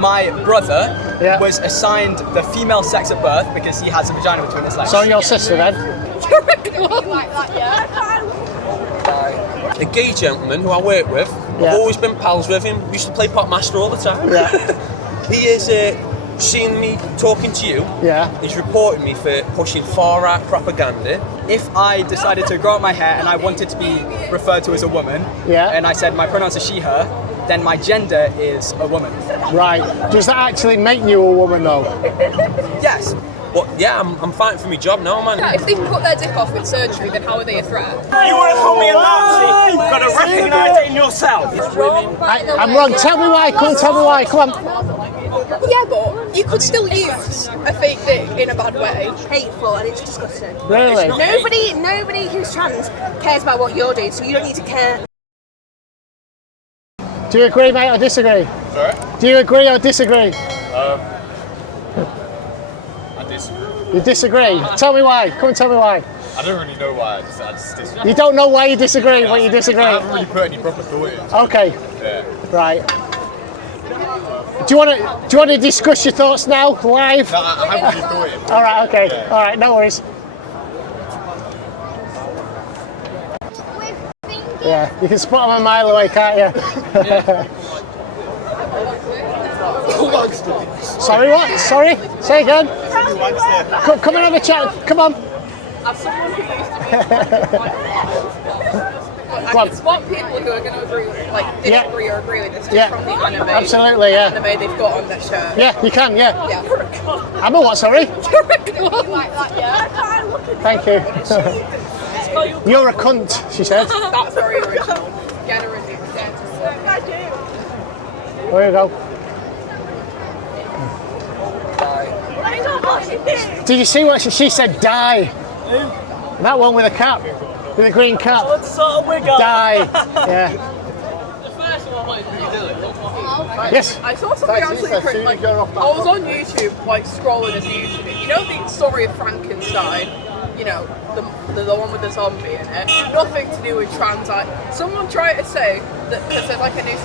my brother was assigned the female sex at birth because he has a vagina between his legs. So your sister then? A gay gentleman who I work with, I've always been pals with him, we used to play Pot Master all the time. He is seeing me talking to you. He's reporting me for pushing far-right propaganda. If I decided to grow out my hair and I wanted to be referred to as a woman, and I said my pronouns are she, her, then my gender is a woman. Right. Does that actually make you a woman though? Yes. But yeah, I'm fighting for my job now, man. Yeah, if they can cut their dick off with surgery, then how are they a threat? You want to call me a Nazi? You've got to recognise it in yourself. I'm wrong. Tell me why. Come on, tell me why. Come on. Yeah, but you could still use a fake dick in a bad way. Hateful and it's disgusting. Really? Nobody who's trans cares about what you're doing, so you don't need to care. Do you agree, mate, or disagree? Sorry? Do you agree or disagree? I disagree. You disagree? Tell me why. Come and tell me why. I don't really know why. I just disagree. You don't know why you disagree, but you disagree. I haven't really put any proper thought into it. Okay. Yeah. Right. Do you want to discuss your thoughts now, live? No, I haven't really thought it. All right. Okay. Yeah. All right. No worries. Yeah, you can spot them a mile away, can't you? Sorry, what? Sorry? Say again? Come and have a chat. Come on. As someone who used to be I can spot people who are going to agree with, like, disagree or agree with this just from the anime. Absolutely, yeah. Anime they've got on their shirt. Yeah, you can, yeah. I'm a what, sorry? Thank you. You're a cunt, she said. That's very original. Get her in here. There you go. Did you see what she said? Die. That one with a cap, with a green cap. Die. Yeah. Yes. I saw something absolutely crazy. Like, I was on YouTube, like scrolling as usual. You know the story of Frankenstein? You know, the one with the zombie in it. Nothing to do with trans. Someone tried to say that because there's like a new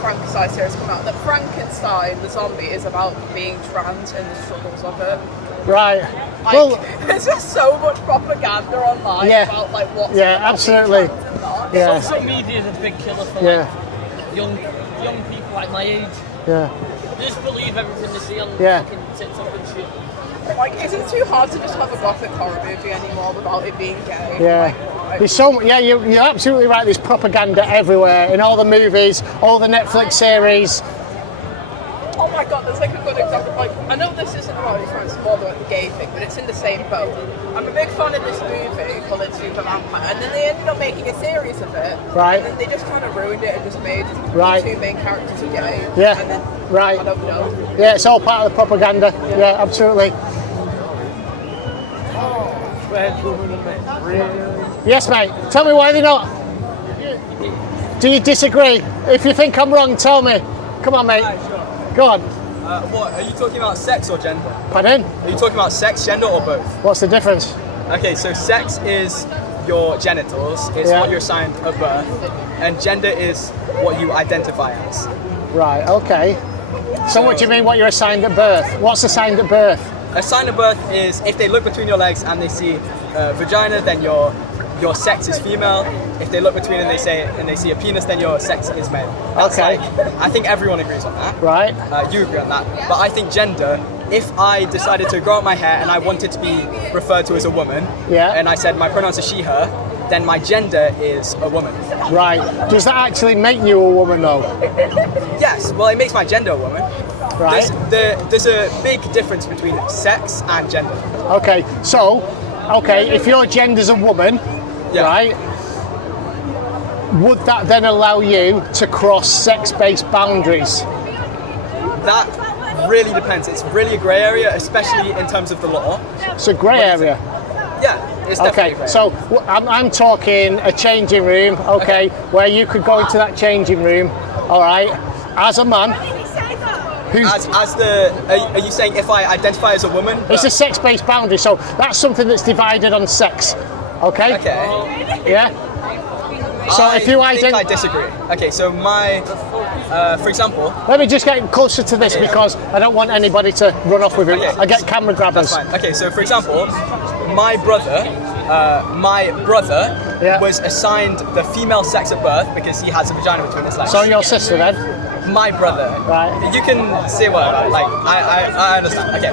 Frankenstein series come out that Frankenstein, the zombie, is about being trans and the struggles of it. Right. Like, well, there's just so much propaganda online about like what's absolutely. Yeah. Social media is a big killer for like, young people like my age. Yeah. They just believe everything they see on fucking TikTok and shit. Like, is it too hard to just have a gothic horror movie anymore without it being gay? Yeah. There's so you're absolutely right. There's propaganda everywhere in all the movies, all the Netflix series. Oh my god, there's like a good example. Like, I know this isn't about it's more about the gay thing, but it's in the same boat. I'm a big fan of this movie called Super Vampire, and then they ended up making a series of it. Right. And then they just kind of ruined it and just made the two main characters are gay. Yeah. And then, right. I don't know. Yeah, it's all part of the propaganda. Yeah, absolutely. Yes, mate. Tell me why they're not. Do you disagree? If you think I'm wrong, tell me. Come on, mate. Go on. What, are you talking about sex or gender? Pardon? Are you talking about sex, gender, or both? What's the difference? Okay, so sex is your genitals, it's what you're assigned at birth, and gender is what you identify as. Right, okay. So what do you mean what you're assigned at birth? What's assigned at birth? Assigned at birth is if they look between your legs and they see vagina, then your sex is female. If they look between and they see a penis, then your sex is male. That's I think everyone agrees on that. Right. You agree on that. But I think gender, if I decided to grow out my hair and I wanted to be referred to as a woman, and I said my pronouns are she, her, then my gender is a woman. Right. Does that actually make you a woman though? Yes. Well, it makes my gender a woman. Right. There's a big difference between sex and gender. Okay. So, if your gender's a woman, right, would that then allow you to cross sex-based boundaries? That really depends. It's really a grey area, especially in terms of the law. It's a grey area? Yeah, it's definitely grey. So I'm talking a changing room, where you could go into that changing room, all right, as a man. Are you saying if I identify as a woman? It's a sex-based boundary, so that's something that's divided on sex, okay? Okay. Yeah? So if you I disagree. Okay, so my for example. Let me just get closer to this because I don't want anybody to run off with it. Okay. I get camera grabbers. That's fine. Okay, so for example, my brother was assigned the female sex at birth because he has a vagina between his legs. So your sister then? My brother. Right. You can say whatever. Like I understand. Okay.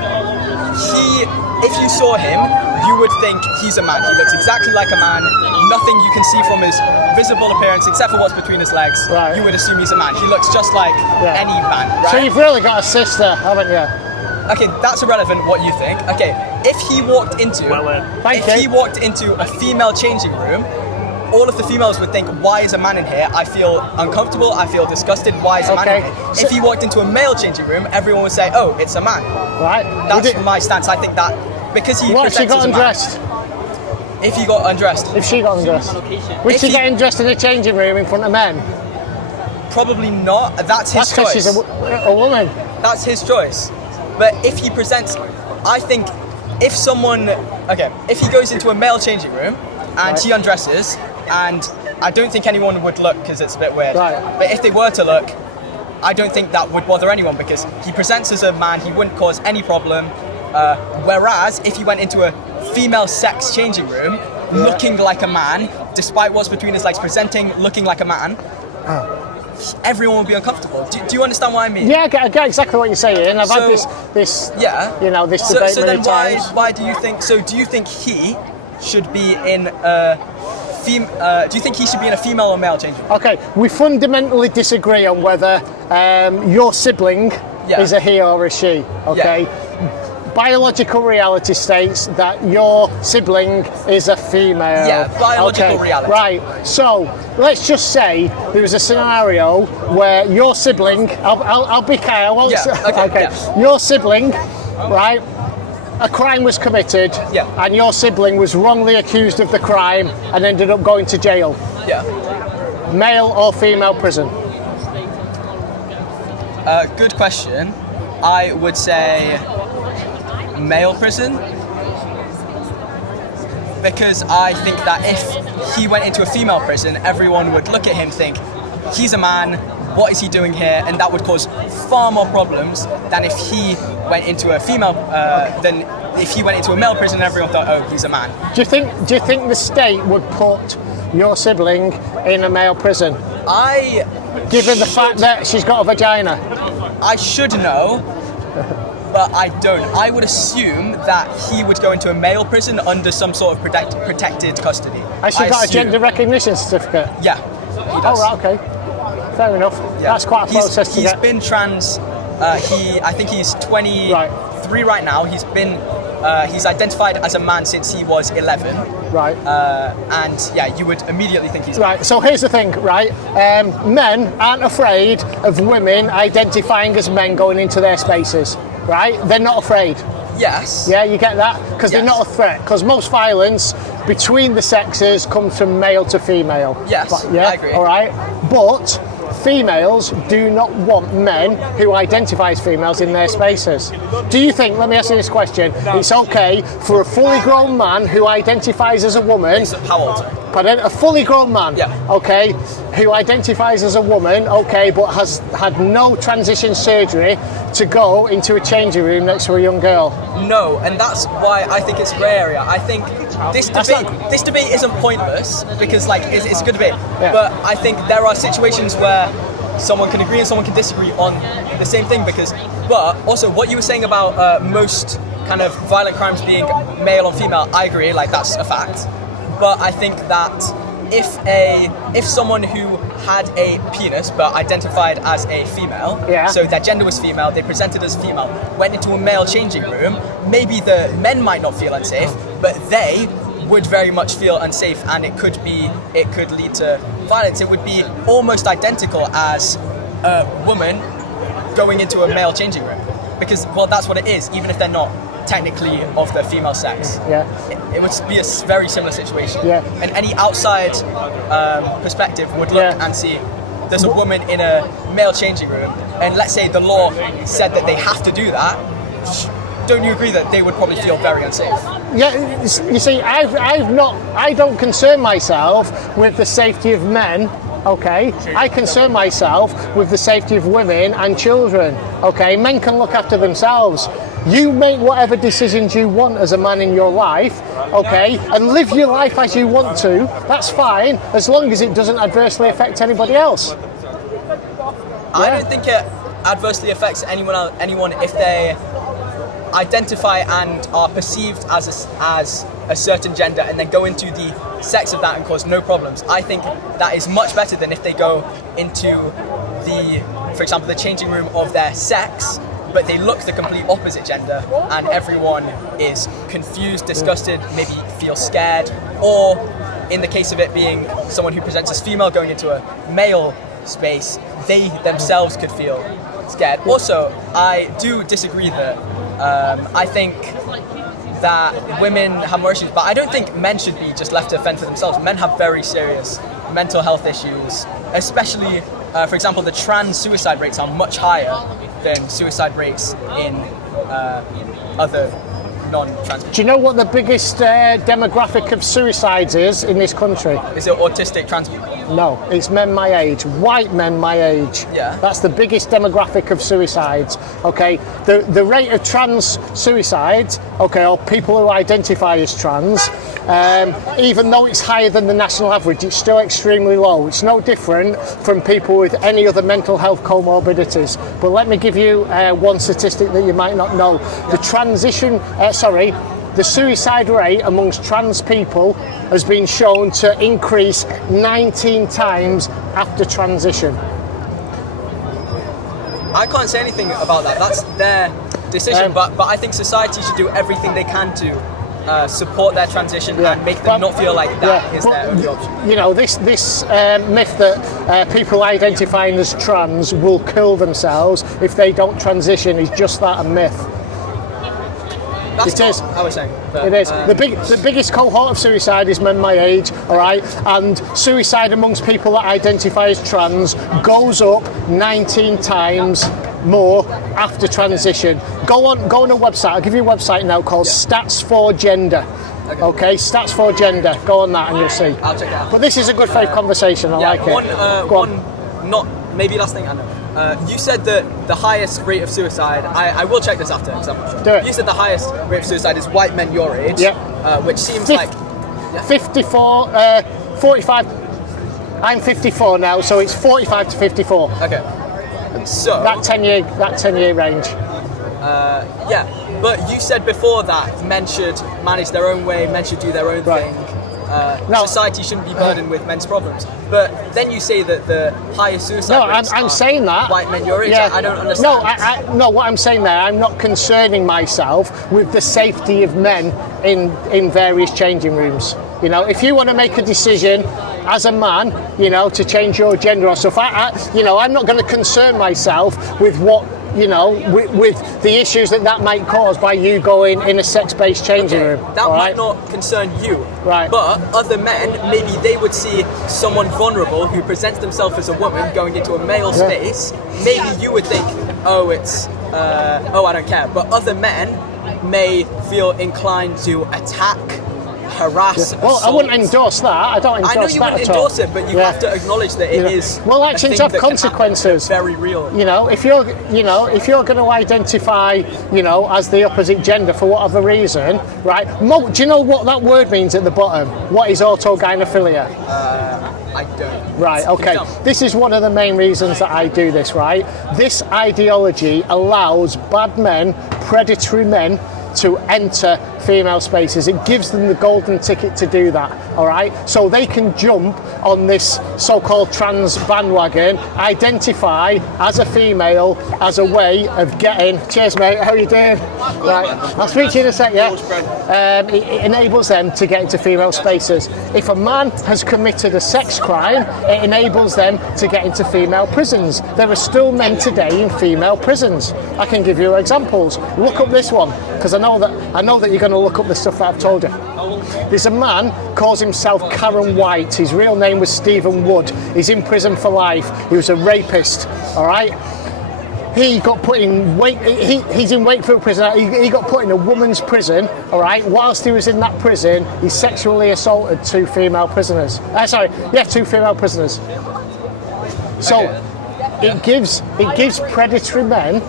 If you saw him, you would think he's a man. He looks exactly like a man. Nothing you can see from his visible appearance, except for what's between his legs. Right. You would assume he's a man. He looks just like any man. Right? So you've really got a sister, haven't you? Okay, that's irrelevant. What you think? Okay, if he walked into a female changing room, all of the females would think, why is a man in here? I feel uncomfortable, I feel disgusted, why is a man in here? If he walked into a male changing room, everyone would say, oh, it's a man. Right. That's my stance. I think that because he What if she got presents as a man- undressed? If he got undressed? If she got undressed? Would she get undressed in a changing room in front of men? Probably not. That's his because choice. she's a woman. That's his choice. But if he presents, I think if he goes into a male changing room and she undresses, and I don't think anyone would look because it's a bit weird. Right. But if they were to look, I don't think that would bother anyone because he presents as a man, he wouldn't cause any problem. Whereas if he went into a female sex changing room, looking like a man, despite what's between his legs, presenting, looking like a man, everyone would be uncomfortable. Do you understand what I mean? Yeah, I get exactly what you're saying. I've had this debate many times. Why do you think? So do you think he should be in do you think he should be in a female or male changing room? Okay, we fundamentally disagree on whether your sibling is a he or a she. Okay. Yeah. Biological reality states that your sibling is a female. Yeah, biological reality. Right, so let's just say there was a scenario where your sibling, I'll be kind, I won't say, okay. Your sibling, right, a crime was committed and your sibling was wrongly accused of the crime and ended up going to jail. Yeah. Male or female prison? Good question. I would say male prison, because I think that if he went into a female prison, everyone would look at him, think he's a man, what is he doing here, and that would cause far more problems than if he went into a female than if he went into a male prison and everyone thought, oh, he's a man. Do you think the state would put your sibling in a male prison? Given the fact that she's got a vagina. I should know, but I don't. I would assume that he would go into a male prison under some sort of protected custody. Has she got a gender recognition certificate? Yeah, he does. Oh, right, okay. Fair enough. Yeah. That's quite a process to get. He's been trans. I think he's 23 right now. He's identified as a man since he was 11. Right. And yeah, you would immediately think he's right. So here's the thing, right? Men aren't afraid of women identifying as men going into their spaces, right? They're not afraid. Yes. Yeah, you get that? Because they're not a threat. Because most violence between the sexes comes from male to female. Yes, I agree. All right. But females do not want men who identify as females in their spaces. Do you think, let me ask you this question, it's okay for a fully grown man who identifies as a woman... How old? Pardon? A fully grown man, okay, who identifies as a woman, okay, but has had no transition surgery, to go into a changing room next to a young girl? No, and that's why I think it's grey area. I think this debate isn't pointless because it's a good debate. Yeah. But I think there are situations where someone can agree and someone can disagree on the same thing but also what you were saying about most kind of violent crimes being male or female, I agree, that's a fact. But I think that if someone who had a penis but identified as a female, so their gender was female, they presented as female, went into a male changing room, maybe the men might not feel unsafe, but they would very much feel unsafe, and it could lead to violence. It would be almost identical as a woman going into a male changing room, because that's what it is, even if they're not technically of the female sex. Yeah. It would be a very similar situation. Yeah. And any outside perspective would look and see there's a woman in a male changing room, and let's say the law said that they have to do that. Don't you agree that they would probably feel very unsafe? Yeah, you see, I don't concern myself with the safety of men okay? I concern myself with the safety of women and children, okay? Men can look after themselves. You make whatever decisions you want as a man in your life, okay? And live your life as you want to. That's fine, as long as it doesn't adversely affect anybody else. I don't think it adversely affects anyone if they identify and are perceived as a certain gender and then go into the sex of that and cause no problems. I think that is much better than if they go into for example, the changing room of their sex, but they look the complete opposite gender and everyone is confused, disgusted, maybe feel scared, or in the case of it being someone who presents as female going into a male space, they themselves could feel scared. Also, I do disagree that I think that women have more issues, but I don't think men should be just left to fend for themselves. Men have very serious mental health issues, especially, for example, the trans suicide rates are much higher than suicide rates in other non-trans. Do you know what the biggest demographic of suicides is in this country? Is it autistic trans people? No, it's men my age, white men my age. Yeah. That's the biggest demographic of suicides, okay? The rate of trans suicides, okay, or people who identify as trans, even though it's higher than the national average, it's still extremely low. It's no different from people with any other mental health comorbidities. But let me give you one statistic that you might not know. The suicide rate amongst trans people has been shown to increase 19 times after transition. I can't say anything about that. That's their decision, but I think society should do everything they can to support their transition and make them not feel like that is their only option. You know, this myth that people identifying as trans will kill themselves if they don't transition is just that, a myth. That's it is. I was saying. But, it is. The biggest cohort of suicide is men my age, all right? And suicide amongst people that identify as trans goes up 19 times more after transition. Go on a website. I'll give you a website now called Stats for Gender. Okay, Stats for Gender. Go on that and you'll see. I'll check it out. But this is a good faith conversation. I like it. Maybe last thing I know. You said that the highest rate of suicide, I will check this after because I'm not sure. Do it. You said the highest rate of suicide is white men your age, which seems like 45. I'm 54 now, so it's 45 to 54. Okay. So that 10 year range. Yeah, but you said before that men should manage their own way, men should do their own thing. Society shouldn't be burdened with men's problems. But then you say that the highest suicide rates I'm saying that. White men your age. I don't understand. No, what I'm saying there, I'm not concerning myself with the safety of men in various changing rooms. You know, if you want to make a decision as a man, you know, to change your gender or stuff, I'm not going to concern myself with what, you know, with the issues that might cause by you going in a sex-based changing room. That might not concern you, right? But other men, maybe they would see someone vulnerable who presents themselves as a woman going into a male space. Maybe you would think, I don't care. But other men may feel inclined to attack, harass. Well, I wouldn't endorse that. I don't endorse that. I know you wouldn't endorse it, but you have to acknowledge that it is. Well, actions have consequences. Very real. You know, if you're going to identify, you know, as the opposite gender for whatever reason, right? Do you know what that word means at the bottom? What is autogynephilia? I don't. Right, okay. This is one of the main reasons that I do this, right? This ideology allows bad men, predatory men, to enter female spaces. It gives them the golden ticket to do that, all right? So they can jump on this so-called trans bandwagon, identify as a female as a way of getting... Cheers, mate. How are you doing? Right. I'll speak to you in a sec, yeah? It enables them to get into female spaces. If a man has committed a sex crime, it enables them to get into female prisons. There are still men today in female prisons. I can give you examples. Look up this one, because I know that you're going to look up the stuff that I've told you. There's a man, calls himself Karen White. His real name was Stephen Wood. He's in prison for life. He was a rapist, all right? He got put in he's in Wakefield prison. He got put in a woman's prison, all right? Whilst he was in that prison, he sexually assaulted two female prisoners. Two female prisoners. So it gives predatory men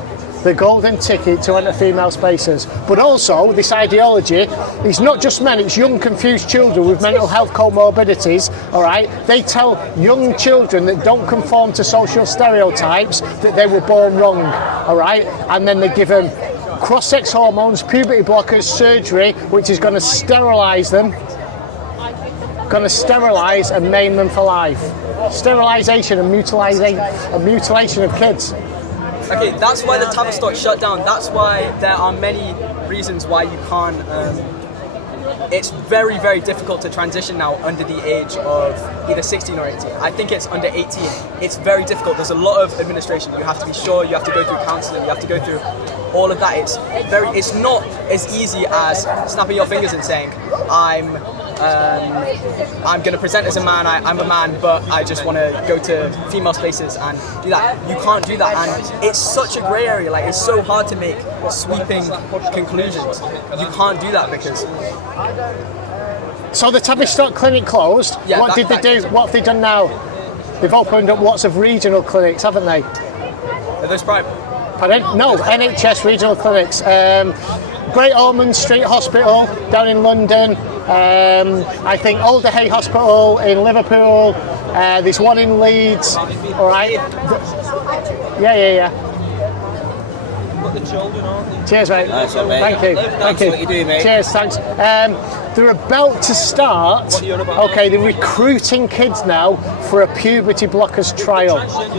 the golden ticket to enter female spaces. But also, this ideology is not just men, it's young confused children with mental health comorbidities, all right? They tell young children that don't conform to social stereotypes that they were born wrong, all right? And then they give them cross-sex hormones, puberty blockers, surgery, which is going to sterilise them, going to sterilise and maim them for life. Sterilisation and mutilation of kids. Okay, that's why the Tavistock shut down. That's why there are many reasons why you can't. It's very, very difficult to transition now under the age of either 16 or 18. I think it's under 18. It's very difficult. There's a lot of administration. You have to be sure. You have to go through counselling. You have to go through all of that. It's not as easy as snapping your fingers and saying, I'm going to present as a man, I'm a man, but I just want to go to female spaces and do that. You can't do that, and it's such a grey area. Like, it's so hard to make sweeping conclusions. You can't do that because... So the Tavistock clinic closed. Yeah, what did they do? What have they done now? They've opened up lots of regional clinics, haven't they? Are those private? Pardon? No, NHS regional clinics. Great Ormond Street Hospital down in London. I think Alderhay Hospital in Liverpool. There's one in Leeds. All right. Yeah. But the children, aren't they? Cheers, mate. Nice one, mate. Thank you. Thank you. What you doing, mate? Cheers, thanks. They're about to start. Okay, they're recruiting kids now for a puberty blockers trial.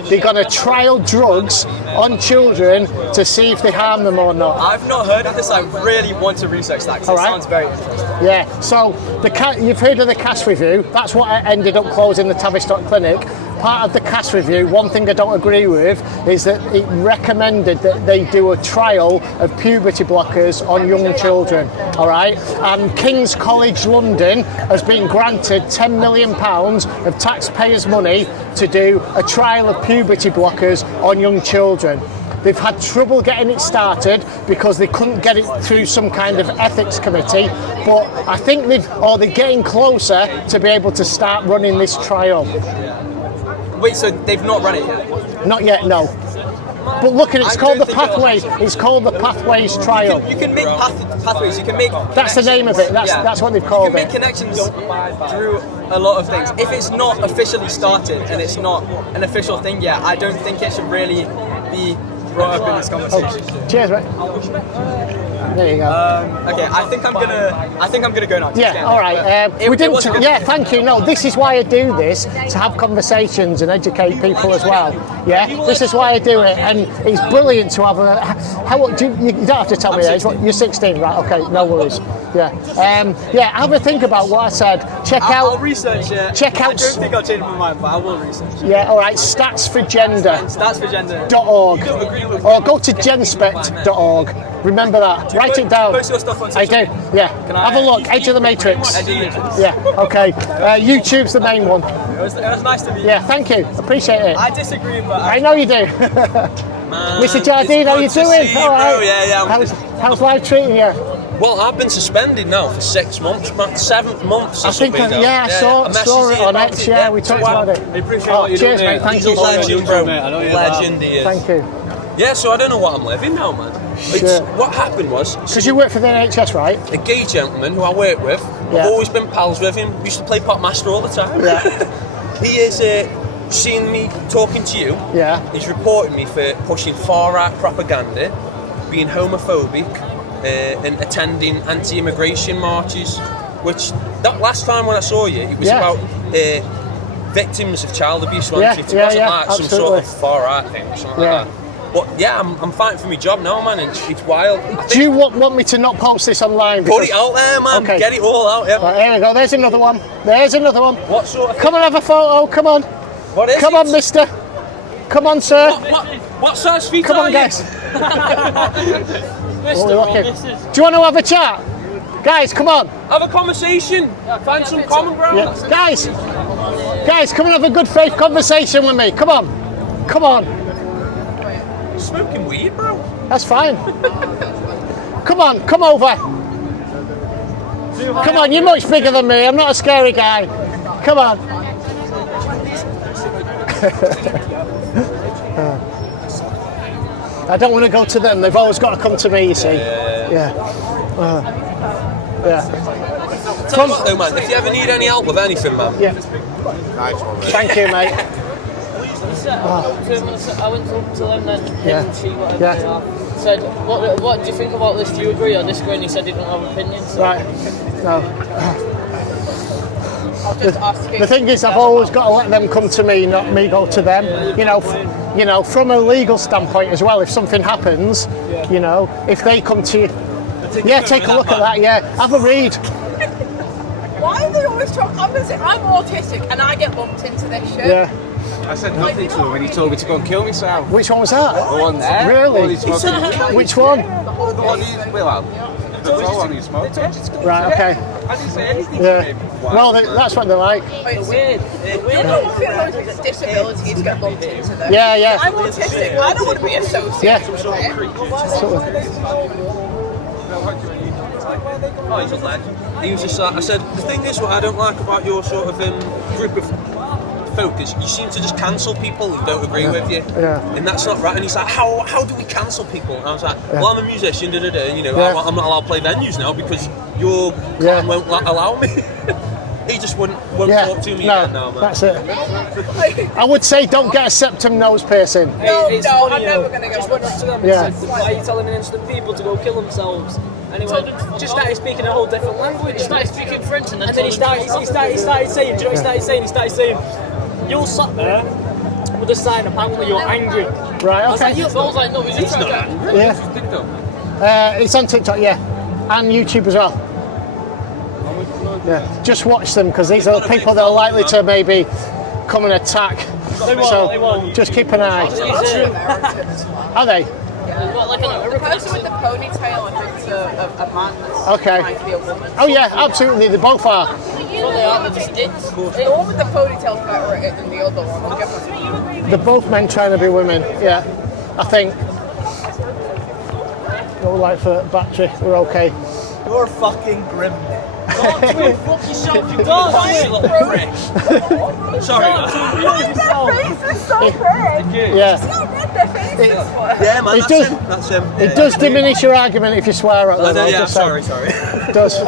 They're going to trial drugs on children to see if they harm them or not. I've not heard of this. I really want to research that because it sounds very interesting. Yeah, so you've heard of the CAS review. That's what ended up closing the Tavistock clinic. Part of the CAS review, one thing I don't agree with is that it recommended that they do a trial of puberty blockers on young children, all right? And King's College London has been granted £10 million of taxpayers' money to do a trial of puberty blockers on young children. They've had trouble getting it started because they couldn't get it through some kind of ethics committee, but I think they're getting closer to be able to start running this trial. Wait, so they've not run it yet? Not yet, no. But look, it's called the Pathways. It's called the Pathways trial. You can make pathways. You can make. That's the name of it. That's what they've called it. You can make connections through a lot of things. If it's not officially started and it's not an official thing yet, I don't think it should really be brought up in this conversation. Oh, cheers, mate. There you go. Okay, I think I'm gonna go now. Yeah, all right. Thank you. No, this is why I do this, to have conversations and educate people as well. Yeah, this is why I do it, and it's brilliant to have a. You don't have to tell me age. You're 16, right? Okay, no worries. Yeah. Have a think about what I said. I'll research it. Check out. I don't think I'll change my mind, but I will research it. Yeah, all right. Statsforgender.org. Or go to genspect.org. Remember that. Write it down. Post your stuff on social I do. Yeah. Have a look. Edge of the Matrix. Edge of the Matrix. Yeah. Okay. YouTube's the main one. It was nice to meet you. Yeah. Thank you. Appreciate it. I disagree, but I know you do. Mr. Jardine, how you doing? All right. Yeah. How's life treating you? Well, I've been suspended now for 6 months, my 7th month. I think, I saw it on X. Yeah, we talked about it. I appreciate what you're doing, mate. Thank you. Legend, bro. Mate, I know you're Legend, he is. Thank you. Yeah, so I don't know what I'm living now, man. What happened was... Because you work for the NHS, right? A gay gentleman who I work with, I've always been pals with him. We used to play Pot Master all the time. Yeah. He is seeing me talking to you. Yeah. He's reporting me for pushing far-right propaganda, being homophobic, and attending anti-immigration marches, which that last time when I saw you, it was about victims of child abuse, wasn't it? It wasn't like absolutely. some sort of far-right thing or something like that. But yeah, I'm fighting for my job now, man, and it's wild. Do you want me to not post this online? Put it out there, man. Okay. Get it all out, yeah. Right, here we go. There's another one. What sort of... Come on, have a photo. Come on. What is Come it? on, mister. Come on, sir. What size feet Come are on, you? guys. Mr. or Mrs. Do you want to have a chat? Guys, come on. Have a conversation. Find some common ground. Yeah. Guys, come and have a good faith conversation with me. Come on. Smoking weed, bro. That's fine. Come on, come over. Come on, you're much bigger than me. I'm not a scary guy. Come on. I don't want to go to them. They've always got to come to me, you see. Yeah. Tell you what though, man, if you ever need any help with anything, man. Yeah. Nice one, mate. Thank you, mate. I went to them then, Yeah. and she, whatever Yeah. they are, said, what do you think about this? Do you agree or disagree? And he said he didn't have opinions. So. Right. No. I'll just ask The thing is, I've always got to let them come to me, not me go to them. You know, from a legal standpoint as well. If something happens, you know, if they come to you, take a look at that. Yeah, have a read. Why are they always talking? I'm gonna say I'm autistic and I get lumped into this shit. Yeah. I said nothing to him when he told me to go and kill myself. Which one was that? The one there. Really? The one Which one? The one he smoked. Right. Okay. I didn't say anything to Yeah. him. Well, that's what they're like. Wait, weird. You know what I feel like disabilities get lumped into this. Yeah. I'm autistic. I don't want to be associated Yeah. with it. Sort of. Oh, he's a legend. He was just like, I said, the thing is, what I don't like about your sort of group of folk is you seem to just cancel people who don't agree with you. Yeah. And that's not right. And he's like, how do we cancel people? And I was like, well, I'm a musician, you know, Yeah. I'm not allowed to play venues now because your clan won't allow me. He just wouldn't talk to me again now, man. That's it. I would say don't get a septum nose piercing. No, It's no, funny, I'm you never know, going to go. just went up to them Yeah. and said, why are you telling innocent people to go kill themselves? And he went, just started speaking a whole different language. He started speaking French and then he started saying, do you know what he started saying? He started saying, you're sat there with a sign, apparently you're angry. Right, I was okay. like, no, he's not angry. Yeah. It's on TikTok, yeah. And YouTube as well. Yeah. Just watch them because these are the people that are likely to maybe come and attack. They won't. Just keep an eye. Are they? The person with the ponytail, I think, is a man that's Okay. trying to be a woman. Oh yeah, absolutely. They both are. The one with the ponytail is better at it than the other one. I'll give them. They're both men trying to be women. Yeah, I think. No light for battery. We're okay. You're fucking grim. Don't do it, fuck yourself, you don't. You little prick. Sorry, Their face is so big. Yeah. See how red their face is? Yeah, man, It that's does- him. That's him. It does diminish your argument if you swear at them. I'll Yeah, just say. sorry. It does.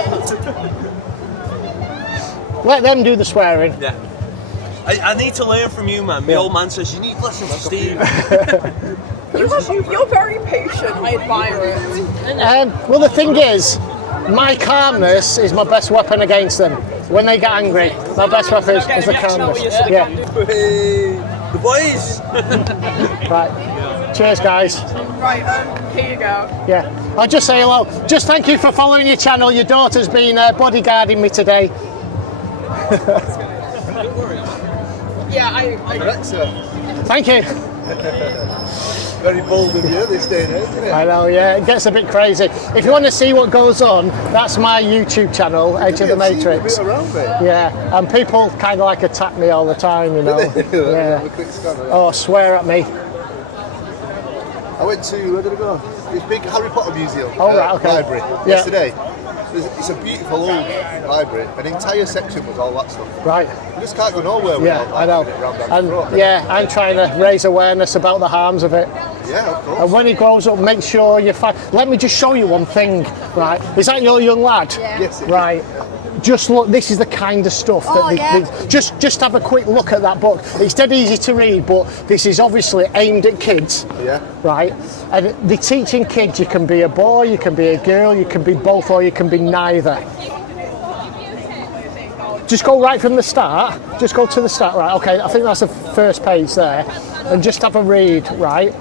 Let them do the swearing. Yeah. I need to learn from you, man. My old man says you need to listen to Steve. You're very patient. I admire it. Well, the thing is, my calmness is my best weapon against them. When they get angry, my best weapon is the calmness. Yeah. The boys. Right. Cheers, guys. Right, here you go. Yeah. I'll just say hello. Just thank you for following your channel. Your daughter's been bodyguarding me today. Yeah, I Alexa, Thank you. very bold of you this day, isn't it? I know, yeah, it gets a bit crazy. If you want to see what goes on, that's my YouTube channel, Edge of the Matrix. Yeah, and people kind of like attack me all the time, you know. Yeah. Have a quick scan of that. Oh, swear at me. I went to, where did I go? This big Harry Potter museum. Oh, right, okay. Library. Yeah. Yesterday. It's a beautiful old library. An entire section was all that stuff. Right. You just can't go nowhere Yeah, without I know. having it rammed down And your throat. yeah, I'm trying to raise awareness about the harms of it. Yeah, of course. And when he grows up, make sure you find. Let me just show you one thing, right? Is that your young lad? Yeah. Yes, it is. Right. Just look. This is the kind of stuff that. Oh, yeah. Just have a quick look at that book. It's dead easy to read, but this is obviously aimed at kids. Yeah. Right. And they're teaching kids you can be a boy, you can be a girl, you can be both, or you can be neither. Just go right from the start. Just go to the start. Right. Okay. I think that's the first page there, and just have a read. Right.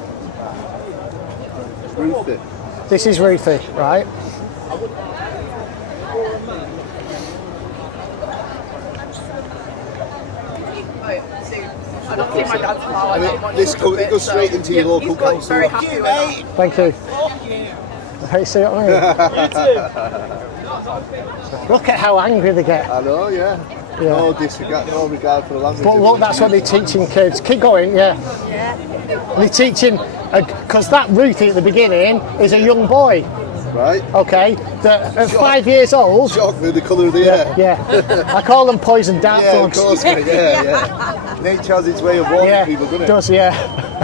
Ruthie. This is Ruthie. Right. I don't think my dad's allowed. I don't want This you to it goes straight into your local he's got council. very happy with that. Thank you. Hey, see what I mean? Look at how angry they get. I know, yeah. Yeah. No disregard, no regard for the language. But look, that's what they're teaching kids. Keep going, yeah. They're teaching, because that Ruthie at the beginning is a young boy, Right? okay, that at 5 years old, Shocked with the colour of the hair. yeah, I call them poison dart Yeah, of dogs. course, mate, yeah. Nature has its way of warning Yeah, people, doesn't it? does, yeah.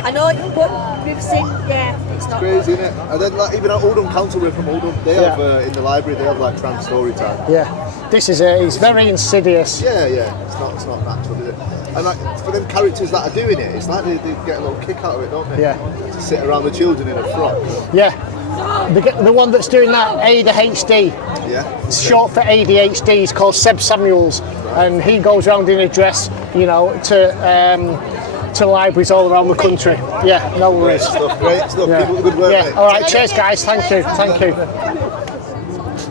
I know, but we've seen, yeah, It's crazy, isn't it? And then like, even at Oldham Council, we're from Oldham. They have in the library. They have like trans story time. Yeah, this is it's very insidious. Yeah. It's not natural, is it? And like for them characters that are doing it, it's like they get a little kick out of it, don't they? Yeah. To sit around the children in a frock. Yeah. The one that's doing that, ADHD. Yeah. It's short for ADHD. He's called Seb Samuels, and he goes around in a dress, you know, to libraries all around the country. Yeah, no worries. Great stuff. Keep up the good work. Yeah. Mate. All right. Cheers, guys. Thank you.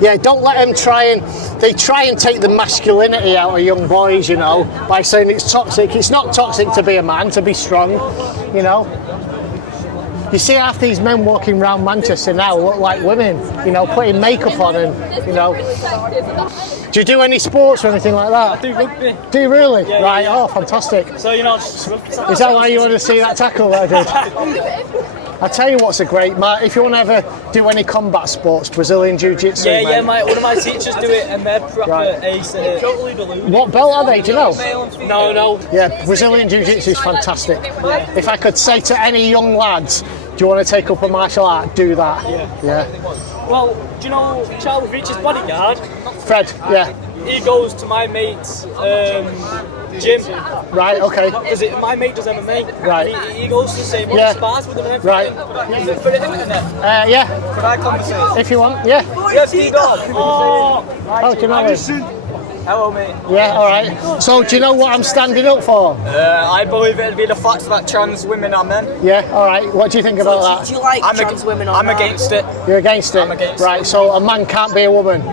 Yeah, don't let them try and take the masculinity out of young boys, you know, by saying it's toxic. It's not toxic to be a man, to be strong, you know. You see half these men walking around Manchester now look like women, you know, putting makeup on and, you know. Do you do any sports or anything like that? I do rugby. Do you really? Yeah, right, yeah. Oh, fantastic. So, you know, just rugby. Is that why you want to see that tackle that I did? I tell you what's a great, Matt, if you want to ever do any combat sports, Brazilian Jiu-Jitsu, Yeah, one of my teachers do it and they're proper ace at it. What belt are they, do you know? No. Yeah, Brazilian Jiu-Jitsu is fantastic. If I could say to any young lads, do you want to take up a martial art, do that. Yeah. Well, do you know Charlie Reach's bodyguard? Fred, yeah. He goes to my mate's gym. Right, okay. Because my mate does MMA. Right. He goes to the same spars with him and everything. Right. Is it for the internet? Yeah. Could I conversate? If you want, yeah. Yes, D-Dog. Oh, do you know him? Hello, mate. Yeah, all right. So, do you know what I'm standing up for? I believe it'd be the fact that trans women are men. Yeah, all right. What do you think about that? Do you like trans women or I'm not? against it. You're against it? I'm against right, it. so a man can't be a woman?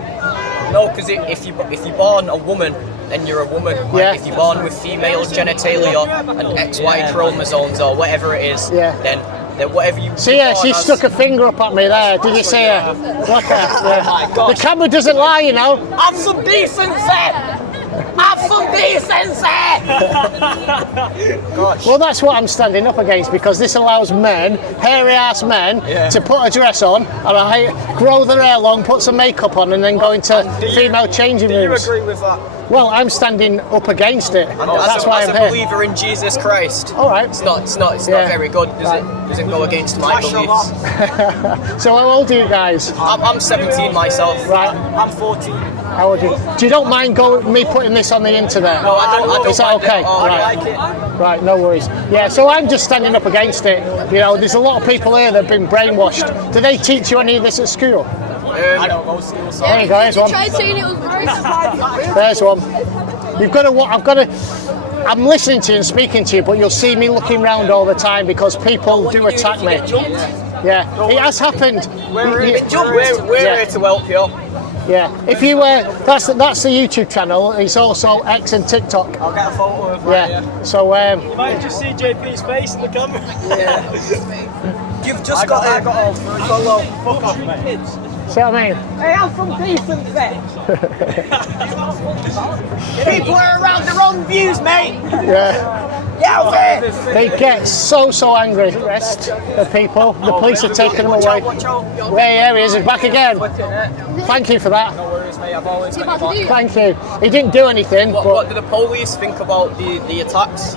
No, because if you're born a woman, then you're a woman. Like Yeah. if you're born with female genitalia and XY chromosomes or whatever it is, then whatever you. See her, she stuck a finger up at me there. Did you see her? Look at her. Yeah. Oh my gosh. The camera doesn't lie, you know. Have some decency! Have some decency! Well, that's what I'm standing up against, because this allows men, hairy ass men, to put a dress on and grow their hair long, put some makeup on, and then go into female changing rooms. Do you agree with that? Well, I'm standing up against it. That's why I'm as a here. believer in Jesus Christ. All right. It's not very good. Doesn't go against my beliefs. So how old are you guys? I'm 17 myself. Right. I'm 14. How old are you? Do you don't mind me putting this on the internet? No, I don't. Is that mind okay? it. Oh, I Right. like it. Right, no worries. Yeah, so I'm just standing up against it. You know, there's a lot of people here that have been brainwashed. Do they teach you any of this at school? There you go, here's one. Tried saying it was racist. There's one. You've got to. I'm listening to you and speaking to you, but you'll see me looking round all the time because people do attack me. Yeah, it has happened. We're here to help you. Yeah, if you that's the YouTube channel. It's also X and TikTok. I'll get a photo of Yeah. So You might just see JP's face in the camera. You've just I got all three. Fuck off, mate. see what I mean? Hey, I'm from decency. People are around their own views, mate. Yeah. Yeah, They get so angry. The rest of people. The police are taking them away. Yeah, he is. He's back again. Thank you for that. No worries, mate. I've always got your back. Thank you. He didn't do anything. What do the police think about the attacks?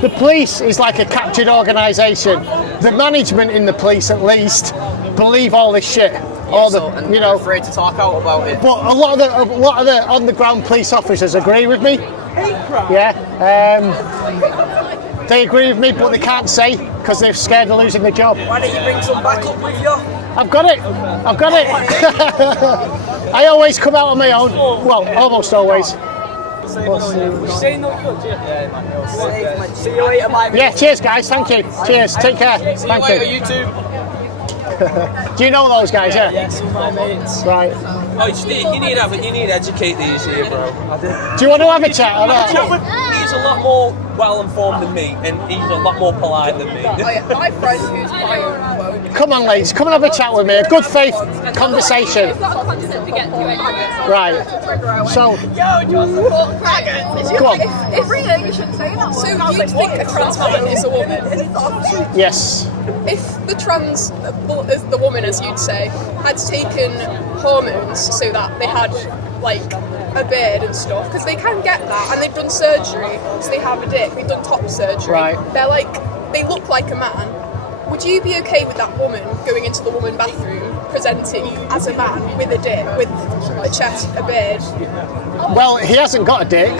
The police is like a captured organisation. The management in the police, at least, believe all this shit. And they're afraid to talk out about it. But a lot of the on the ground police officers agree with me. Yeah. They agree with me, but they can't say because they're scared of losing their job. Why don't you bring some backup with you? I've got it. I always come out on my own. Well, almost always. Saying no good, See you later, my mate. Yeah, cheers guys, thank you. Cheers, take care. See Thank you you. later, YouTube. Do you know those guys, yeah? Yes, my mates. Right. Oh, you need to educate these here, bro. Do you want to have a chat or not? He's a lot more well-informed than me, and he's a lot more polite than me. My friend who's my own quote. Come on, ladies, come and have a chat with me. A good faith conversation. We've got content to get to anyway. Right. So, go on. If really, you shouldn't say that. So you think a trans man is a woman? Yes. If the trans, the woman, as you'd say, had taken hormones so that they had like a beard and stuff, because they can get that, and they've done surgery, so they have a dick. They've done top surgery. Right. They're like, they look like a man. would you be okay with that woman going into the woman bathroom presenting as a man with a dick, with a chest, a beard? Well, he hasn't got a dick.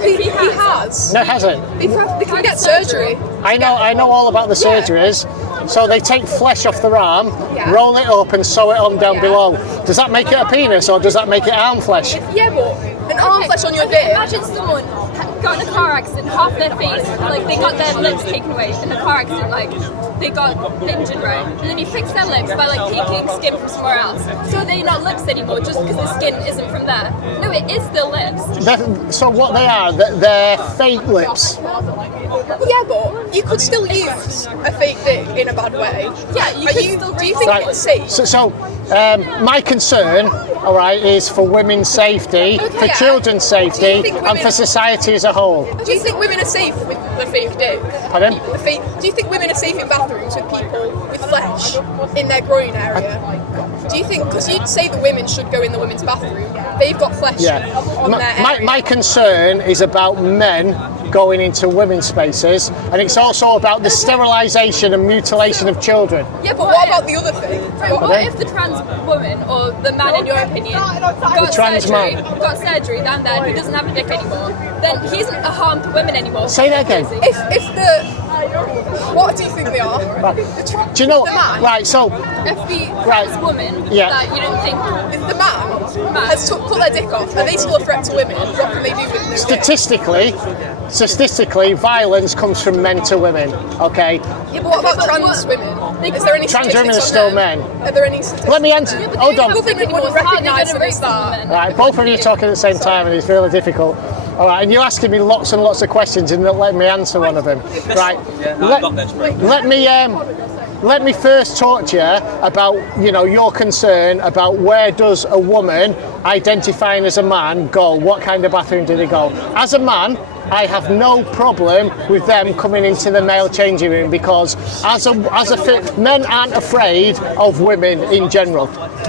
He has. No, he hasn't. They can get surgery. I know all about the surgeries. So they take flesh off their arm, roll it up and sew it on down below. Does that make it a penis or does that make it arm flesh? Yeah, but an arm flesh on your dick. Imagine someone got in a car accident, half their face, like they got their lips taken away in a car accident, like they got injured, right? And then you fix their lips by like taking skin from somewhere else. So they're not lips anymore just because the skin isn't from there. No, it is still lips. So what they are, they're fake lips. Yeah, but you could still use a fake dick in a bad way. Yeah, you could still. Do you think it's safe? So my concern, all right, is for women's safety, for children's safety, and for society as a whole. Do you think women are safe with the fake dick? Pardon? Do you think women are safe in bathrooms with people with flesh in their groin area? Do you think, because you'd say the women should go in the women's bathroom, they've got flesh on their area. My concern is about men going into women's spaces, and it's also about the sterilisation and mutilation of children. Yeah, but what about the other thing? What if the trans woman, or the man in your opinion, got surgery down there, who doesn't have a dick anymore, then he isn't a harm to women anymore. Say that again. What do you think they are? Right. Do you know? Right. So. If the trans woman that you don't think if the man has cut their dick off, are they still a threat to women? What can they do with their Statistically, violence comes from men to women. Okay. Yeah, but what about trans women? Is there any trans women are still men? Are there any statistics? Let me answer. Hold on. People think we wouldn't recognise them as that. Right, both of you talking at the same time, and it's really difficult. All right, and you're asking me lots and lots of questions and not letting me answer one of them. Right. Let me first talk to you about, your concern about where does a woman identifying as a man go? What kind of bathroom do they go? As a man, I have no problem with them coming into the male changing room because men aren't afraid of women in general.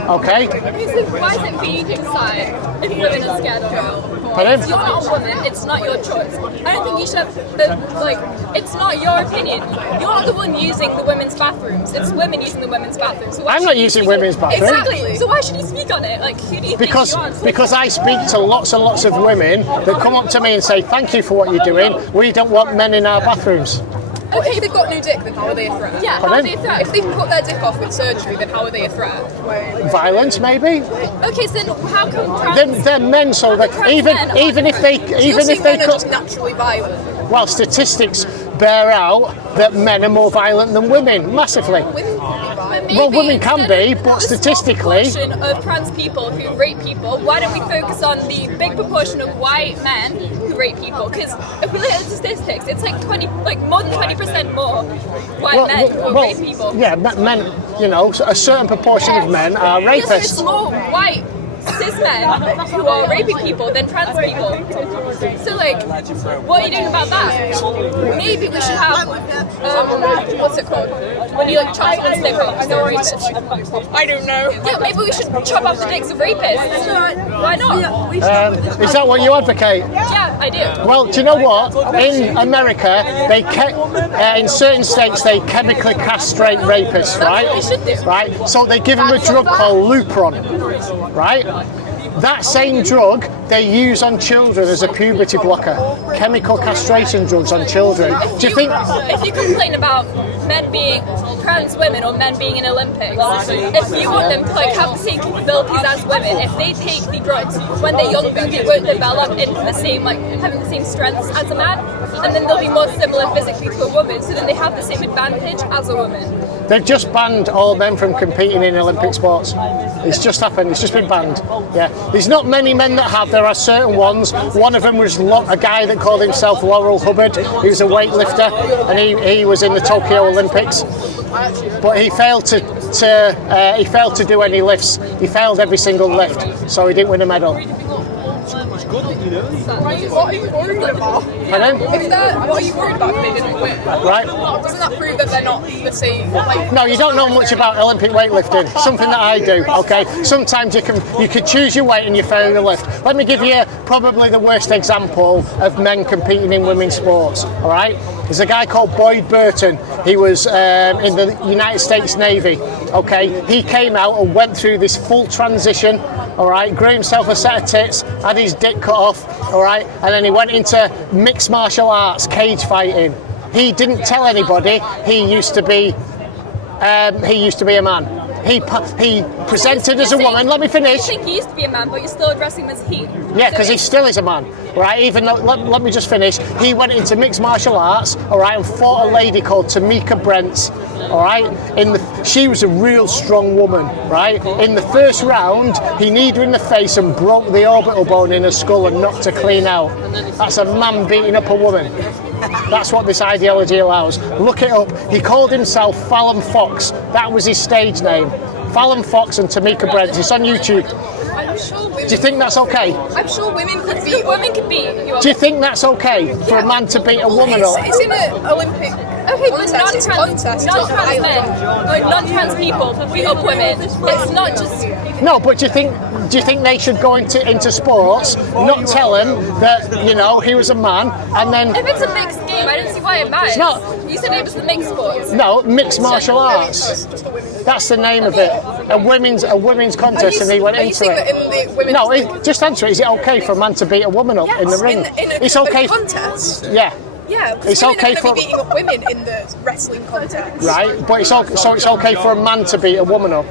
Okay? Why is it feeding side if women are scared of it? Pardon? You're not a woman, it's not your choice. I don't think you should have, it's not your opinion. You're not the one using the women's bathrooms. It's women using the women's bathrooms. So I'm not using women's bathrooms. Exactly. So why should you speak on it? Like, who do you think you are? Because I speak to lots and lots of women that come up to me and say, thank you for what you're doing. We don't want men in our bathrooms. Okay, if they've got no dick, then how are they a threat? Yeah, how are they a threat? If they cut their dick off with surgery, then how are they a threat? Violence, maybe. Okay, so then how come they're men, so that even if they cut, just naturally violent. Well, statistics bear out that men are more violent than women, massively. Well, women can be, but statistically. There's a proportion of trans people who rape people. Why don't we focus on the big proportion of white men who rape people? Because if we look at the statistics, it's like more than 20% more white men who rape people. Yeah, men. A certain proportion of men are rapists. Yes, it's more white cis men who are raping people than trans people. So, what are you doing about that? Maybe we should have, what's it called? When you chop someone's dick off, they're a rapist. I don't know. Yeah, maybe we should chop off the dicks of rapists. Why not? Is that what you advocate? Yeah, I do. Well, do you know what? In America, in certain states, they chemically castrate rapists, right? That's what they should do. Right? So they give them a drug called Lupron, right? That same drug they use on children as a puberty blocker. Chemical castration drugs on children. Do you think? If you complain about men being trans women or men being in Olympics, if you want them to have the same capabilities as women, if they take the drugs when they're younger, they won't develop into the same having the same strengths as a man, and then they'll be more similar physically to a woman. So then they have the same advantage as a woman. They've just banned all men from competing in Olympic sports. It's just happened. It's just been banned. Yeah. There's not many men that have. There are certain ones. One of them was a guy that called himself Laurel Hubbard. He was a weightlifter, and he was in the Tokyo Olympics. But he failed to do any lifts. He failed every single lift, so he didn't win a medal. What are you worried about? Pardon? What are you worried about if they didn't win? Right. Doesn't that prove that they're not the same? No, you don't know much about Olympic weightlifting. Something that I do. Okay. Sometimes you can choose your weight and you fail the lift. Let me give you probably the worst example of men competing in women's sports. All right. There's a guy called Boyd Burton. He was in the United States Navy. Okay, he came out and went through this full transition. All right, grew himself a set of tits, had his dick cut off. All right, and then he went into mixed martial arts, cage fighting. He didn't tell anybody he used to be a man. He presented as a woman. Let me finish. You think he used to be a man, but you're still addressing him as he. Yeah, because he still is a man, right? Even though, let me just finish. He went into mixed martial arts, all right, and fought a lady called Tamika Brents, all right. She was a real strong woman, right? In the first round, he kneed her in the face and broke the orbital bone in her skull and knocked her clean out. That's a man beating up a woman. That's what this ideology allows. Look it up. He called himself Fallon Fox. That was his stage name. Fallon Fox and Tamika Brents. It's on YouTube. I'm sure women, do you think that's okay? I'm sure women could beat you. Do you think that's okay for a man to beat a woman up? It's in an Olympic contest. Non-trans people beat up women. It's not just. No, but do you think they should go into sports, not tell him that he was a man, and then? If it's a mixed game, I don't see why it matters. It's not. You said it was the mixed sports. No, mixed martial arts. That's the name of it. A women's contest, and he went into it. No, just answer it. Is it okay for a man to beat a woman up in the ring? It's okay. Contest. Yeah. Yeah, it's okay for beating up women in the wrestling contest. Right, but it's okay for a man to beat a woman up.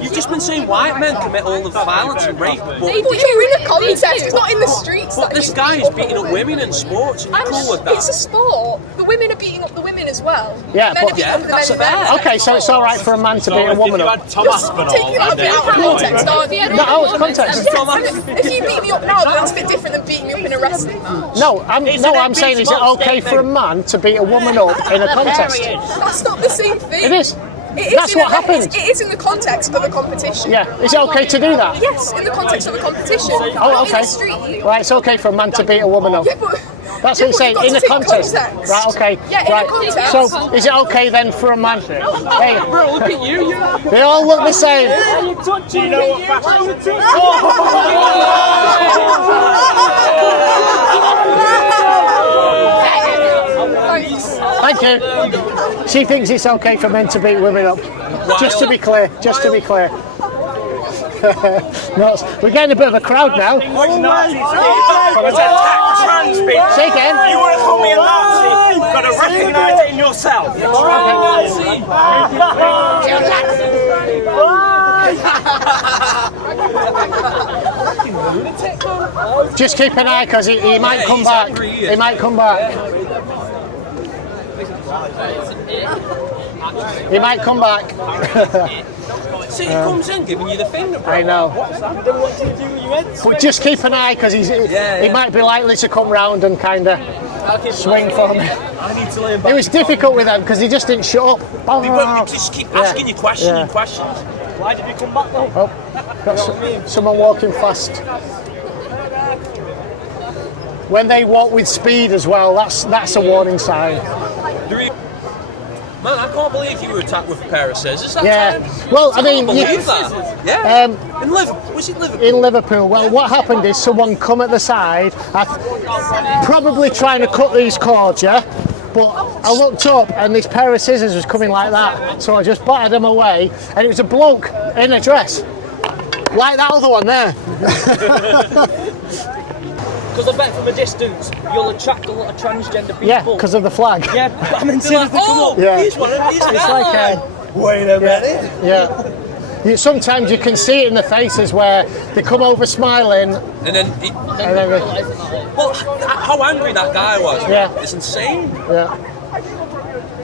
You've just been saying white men commit all the violence and rape, but you're in a contest. It's not in the streets. But this guy is beating up women in sports. Are you cool with that? It's a sport. The women are beating up the women as well. Yeah, but that's fair. Okay, so it's all right for a man to beat a woman up. Just taking it out of context. No, out of context. If you beat me up now, that's a bit different than beating me up in a wrestling match. No, I'm saying, is it okay for a man to beat a woman up in a contest? That's not the same thing. It is. That's what happens. It is in the context of a competition. Yeah. Is it okay to do that? Yes, in the context of a competition. Oh, okay. In the street. Right, it's okay for a man to beat a woman up. Yeah, but that's what you're saying, in a contest. Right, okay. Yeah, in a context. So, is it okay then for a man? Hey, bro, look at you. They all look the same. Do you know what fashion is? Thank you. She thinks it's okay for men to beat women up. Just to be clear. No, we're getting a bit of a crowd now. Say again. You want to call me a Nazi? You've got to recognise it in yourself. Just keep an eye, because he might come back. He might come back. He might come back. See, he comes in giving you the finger, bro. I know. But just keep an eye, because he might be likely to come round and kind of swing for me. It was difficult with them because he just didn't shut up. He just keep asking you questions. Why did you come back though? Oh, got someone walking fast. When they walk with speed as well, that's a warning sign. Man, I can't believe you were attacked with a pair of scissors that time. Well, I mean, believe that. Yeah. In Liverpool, was it Liverpool? In Liverpool. Well, what happened is someone come at the side, probably trying to cut these cords, yeah. But I looked up and this pair of scissors was coming like that, so I just batted them away, and it was a bloke in a dress, like that other one there. Because I bet from a distance you'll attract a lot of transgender people. Yeah, because of the flag. Yeah, but I mean, he's one of these guys. It's like wait a minute. Yeah. Sometimes you can see it in the faces where they come over smiling, and then well, how angry that guy was. Yeah, it's insane. Yeah.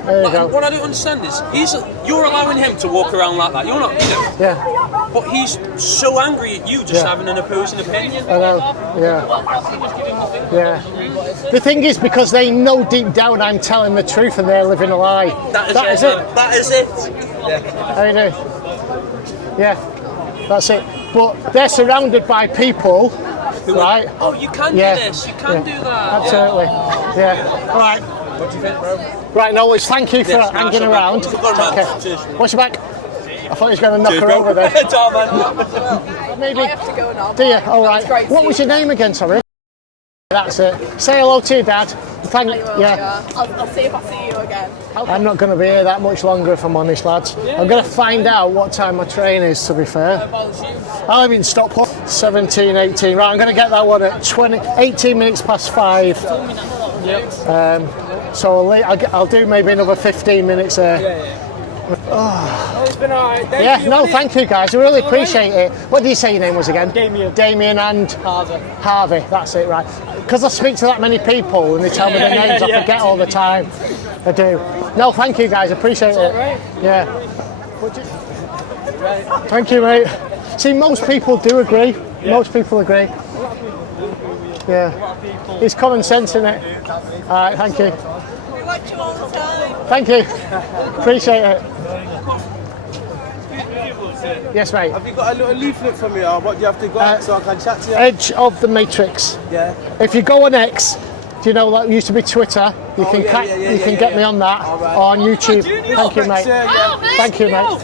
There you go. What I don't understand is you're allowing him to walk around like that. You're not, Yeah. But he's so angry at you just having an opposing opinion. I know. Yeah. Yeah. The thing is, because they know deep down I'm telling the truth and they're living a lie. That is it. That is it. How you doing? Yeah. That's it. But they're surrounded by people, right? Oh, you can do this. You can do that. Absolutely. Yeah. All right. What do you think, bro? Right, no worries. Thank you for hanging around. Okay. Watch your back. I thought he was going to knock her over there. Maybe. I have to go now. Do you? All right. What was your name again, sorry? That's it. Say hello to your dad. Thank. Yeah. I'll see if I see you again. I'm not going to be here that much longer, if I'm honest, lads. I'm going to find out what time my train is, to be fair. I live in Stockport. 17, 18. Right, I'm going to get that one at 18 minutes past 5. So I'll do maybe another 15 minutes there. Oh, it's been alright. Thank you guys. I really appreciate it. What did you say your name was again? Damien and Harvey. That's it, right. Because I speak to that many people and they tell me their names, I forget all the time. I do. No, thank you guys. I appreciate it. Right. Yeah. Thank you, mate. See, most people do agree. Yeah. Most people agree. Yeah. It's common sense, isn't it? All right, thank you. We watch you all the time. Thank you. Appreciate it. Yes, mate. Have you got a little leaflet for me, or what do you have to go so I can chat to you? Edge of the Matrix. Yeah. If you go on X, do you know that used to be Twitter? You can get me on that, right. or on YouTube. Thank you, mate. Thank you, mate.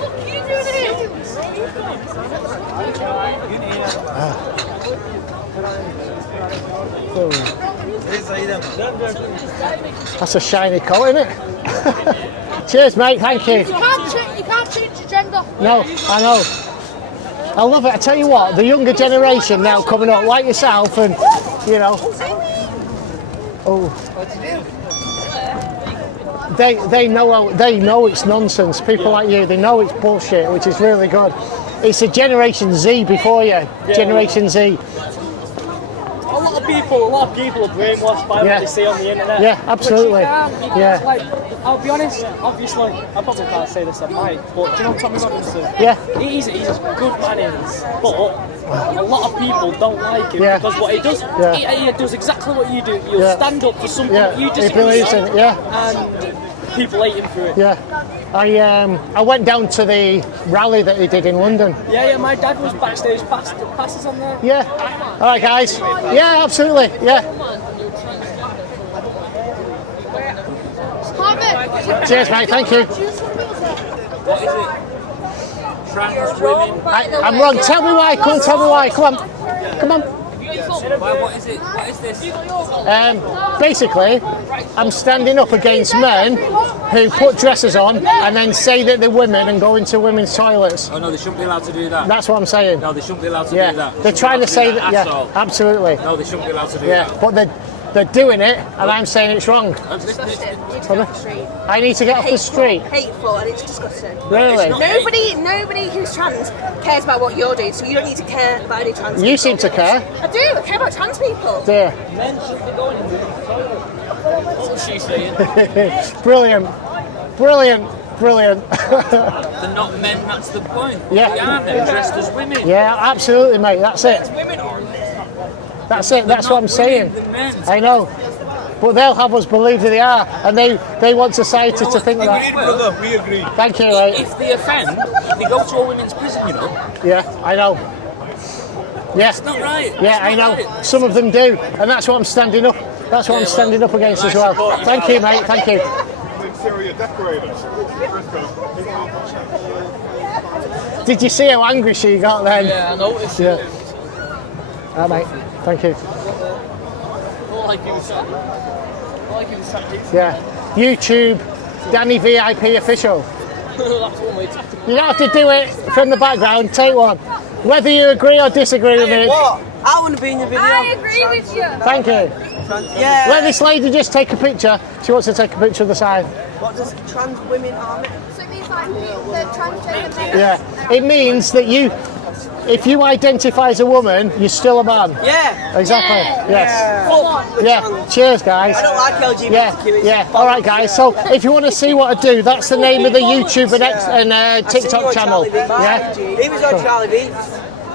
That's a shiny coat, isn't it? Cheers, mate. Thank you. You can't change your gender. No, I know. I love it. I tell you what, the younger generation now coming up, like yourself, and you know. Oh. They know it's nonsense. People like you, they know it's bullshit, which is really good. It's a Generation Z before you. Yeah. Generation Z. A lot of people are brainwashed by what they see on the internet. Yeah, absolutely. Yeah. Like, I'll be honest, obviously, I probably can't say this at Mike, but do you know Tommy Robinson? Yeah. He's a good man, but a lot of people don't like him because what he does, he does exactly what you do. He'll stand up for something that you disagree with, and people hate him for it. Yeah. I went down to the rally that he did in London. Yeah, my dad was backstage, passes on there. Yeah. All right, guys. Yeah, absolutely. Yeah. Cheers, mate. Thank you. What is it? Trans women. I'm wrong. Tell me why. Come on, tell me why. Come on. Come on. What is it? What is this? Basically, I'm standing up against men who put dresses on and then say that they're women and go into women's toilets. Oh no, they shouldn't be allowed to do that. That's what I'm saying. No, they shouldn't be allowed to do that. They're trying to say that. Yeah, absolutely. No, they shouldn't be allowed to do that. But they're doing it, and I'm saying it's wrong. I need to get off the street. Hateful, and it's disgusting. Really? Nobody who's trans cares about what you're doing, so you don't need to care about any trans people. You seem to care. I do. I care about trans people. Dear. Men should be going into the toilet. What's she saying? Brilliant. They're not men, that's the point. Yeah. They are, they're dressed as women. Yeah, absolutely, mate. That's it. That's it. That's what I'm saying. I know. But they'll have us believe that they are, and they want society to think that. We agree, brother. We agree. Thank you, mate. If they offend, they go to a women's prison, you know. Yeah, I know. Yeah. It's not right. Yeah, I know. Right. Some of them do, and that's what I'm standing up. That's what I'm standing up against as well. Thank you, mate. Thank you. Interior decorators. Did you see how angry she got then? Yeah, I noticed. Yeah. All right, mate. Thank you. Yeah. YouTube, Danny VIP official. You don't have to do it from the background. Take one. Whether you agree or disagree with me. What? I want to be in the video. I agree with you. Thank you. Yeah. Let this lady just take a picture. She wants to take a picture of the sign. What does trans women harm it? So it means like the transgender men. Yeah. It means that if you identify as a woman, you're still a man. Yeah. Exactly. Yeah. Yes. Yeah. Cheers, guys. I don't like LGBTQ. Yeah. All right, guys. So if you want to see what I do, that's the name of the YouTube and TikTok channel. Yeah. He was on Charlie Beach.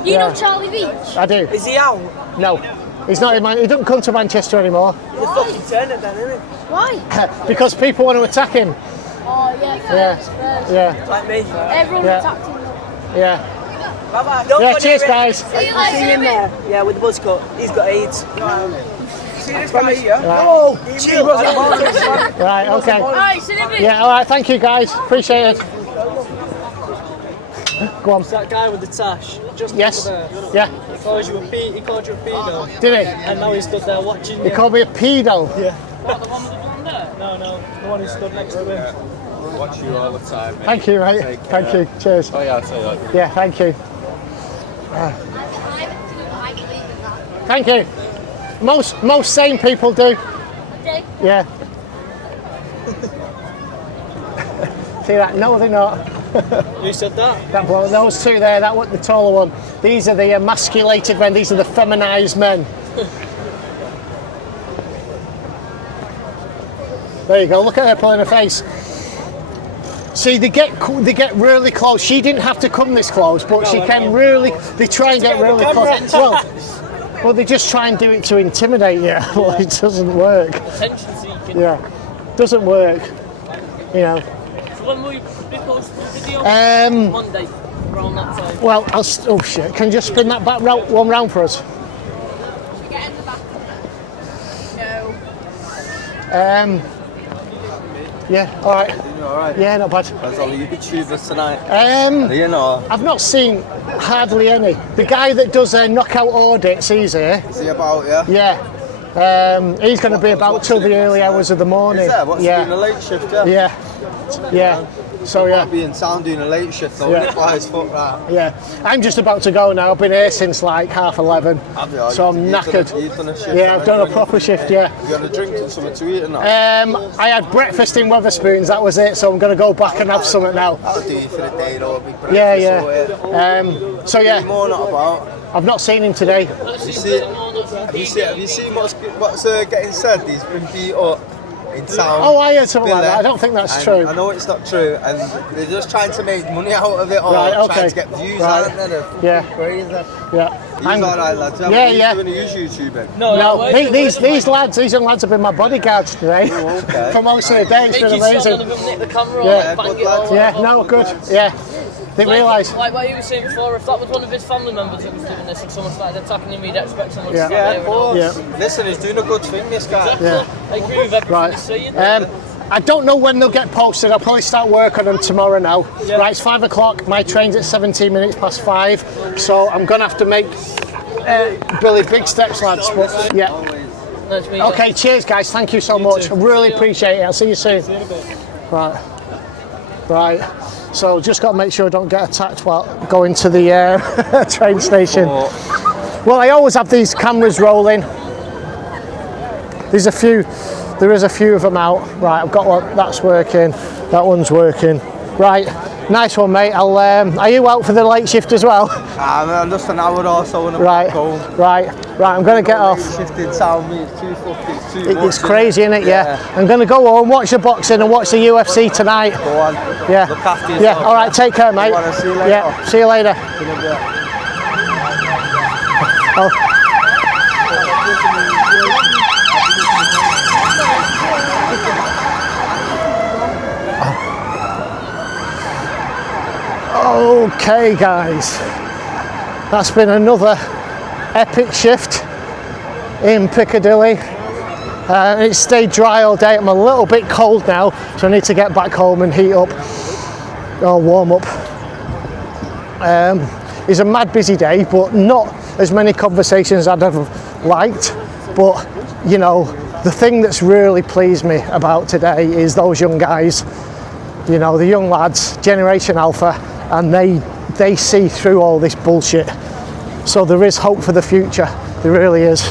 You know Charlie Beach? I do. Is he out? No. He's not in he doesn't come to Manchester anymore. He's a fucking turner then, isn't he? Why? Because people want to attack him. Oh yeah. First. Yeah. Like me. Everyone attacked him. Yeah. Bye-bye. Yeah, cheers, guys. See you I see later. him there. Yeah, with the buzz cut. He's got AIDS. See this guy here? Oh, Chill. Right, okay. Alright, see you in a bit. Yeah, all right, thank you, guys. Appreciate it. Go on. It's that guy with the tash. Just Yes. over there. Yeah. He called you a pedo. Did he? And now he's stood there watching you. He called me a pedo. Yeah. What, the one with the blonde hair? No, the one who stood next to him. Watch you all the time, mate. Thank you, mate. Thank you. Cheers. Oh yeah, I'll tell you that. Yeah, thank you. Thank you. Most sane people do. Yeah. See that? No, they're not. Who said that? That bloke. Those two there. That was the taller one. These are the emasculated men. These are the feminised men. There you go. Look at her pulling her face. See, they get really close. She didn't have to come this close, but she can really. They try and get really close. Well, they just try and do it to intimidate you. Well, it doesn't work. Attention seeking. Yeah, doesn't work. You know. So when will you be posting the video? Monday, around that time. Well, oh shit! Can you just spin that back one round for us? Get in the back. No. Yeah. All right. All right. Yeah, not bad. There's all the YouTubers tonight. You know. I've not seen hardly any. The guy that does knockout audits, he's here. Is he about, yeah? Yeah. He's going to be about till the early hours of the morning. Is that? What's yeah. doing a late shift, yeah? Yeah. Yeah. So yeah. Being sound doing a late shift though, Yeah. guys, fuck that. Yeah. I'm just about to go now. I've been here since like 11:30. So I'm knackered. You've done a shift. Yeah, I've done a proper shift, yeah. You had a drink and something to eat and that? I had breakfast in Wetherspoons, that was it, so I'm going to go back and have something now. That'll do you for the day though, big breakfast. Yeah, yeah. So yeah. More not about. I've not seen him today. Have you seen what's getting said? He's been beat up in town. Oh, I heard something like that. I don't think that's true. I know it's not true, and they're just trying to make money out of it, or trying to get views out of it. They're crazy. Yeah. He's alright, lads. Yeah, yeah. Doing a YouTube. No, these lads, these young lads have been my bodyguards today for most of the day. It's been amazing. Yeah, no, good. Yeah. They realise. Like what you were saying before, if that was one of his family members that was doing this and someone started attacking him, he'd expect someone to stop there. Of course. Listen, he's doing a good thing, this guy. Exactly. Yeah. I agree with everything he's saying. I don't know when they'll get posted. I'll probably start work on them tomorrow now. Yeah. Right, it's 5 o'clock. My train's at 17 minutes past 5. So I'm going to have to make Billy big steps, lads. But, yeah. Okay, cheers, guys. Thank you so much. I really appreciate it. I'll see you soon. Right. So just got to make sure I don't get attacked while going to the train station. Well, I always have these cameras rolling. There is a few of them out. Right, I've got one. That's working. That one's working. Right, nice one, mate. Are you out for the late shift as well? I'm just an hour or so when I'm right, back home. Right. I'm going to get off. Shift in town, it's too fucking too much. It's crazy, isn't it? Yeah. I'm going to go home, watch the boxing and watch the UFC tonight. Go on. Yeah. Look after yourself. Yeah. All right. Take care, mate. See you later. Yeah. See you later. Okay, guys. That's been another epic shift in Piccadilly. It stayed dry all day. I'm a little bit cold now, so I need to get back home and heat up or warm up. It's a mad busy day, but not as many conversations I'd have liked. But you know, the thing that's really pleased me about today is those young guys, you know, the young lads, Generation Alpha, and they see through all this bullshit. So there is hope for the future. There really is.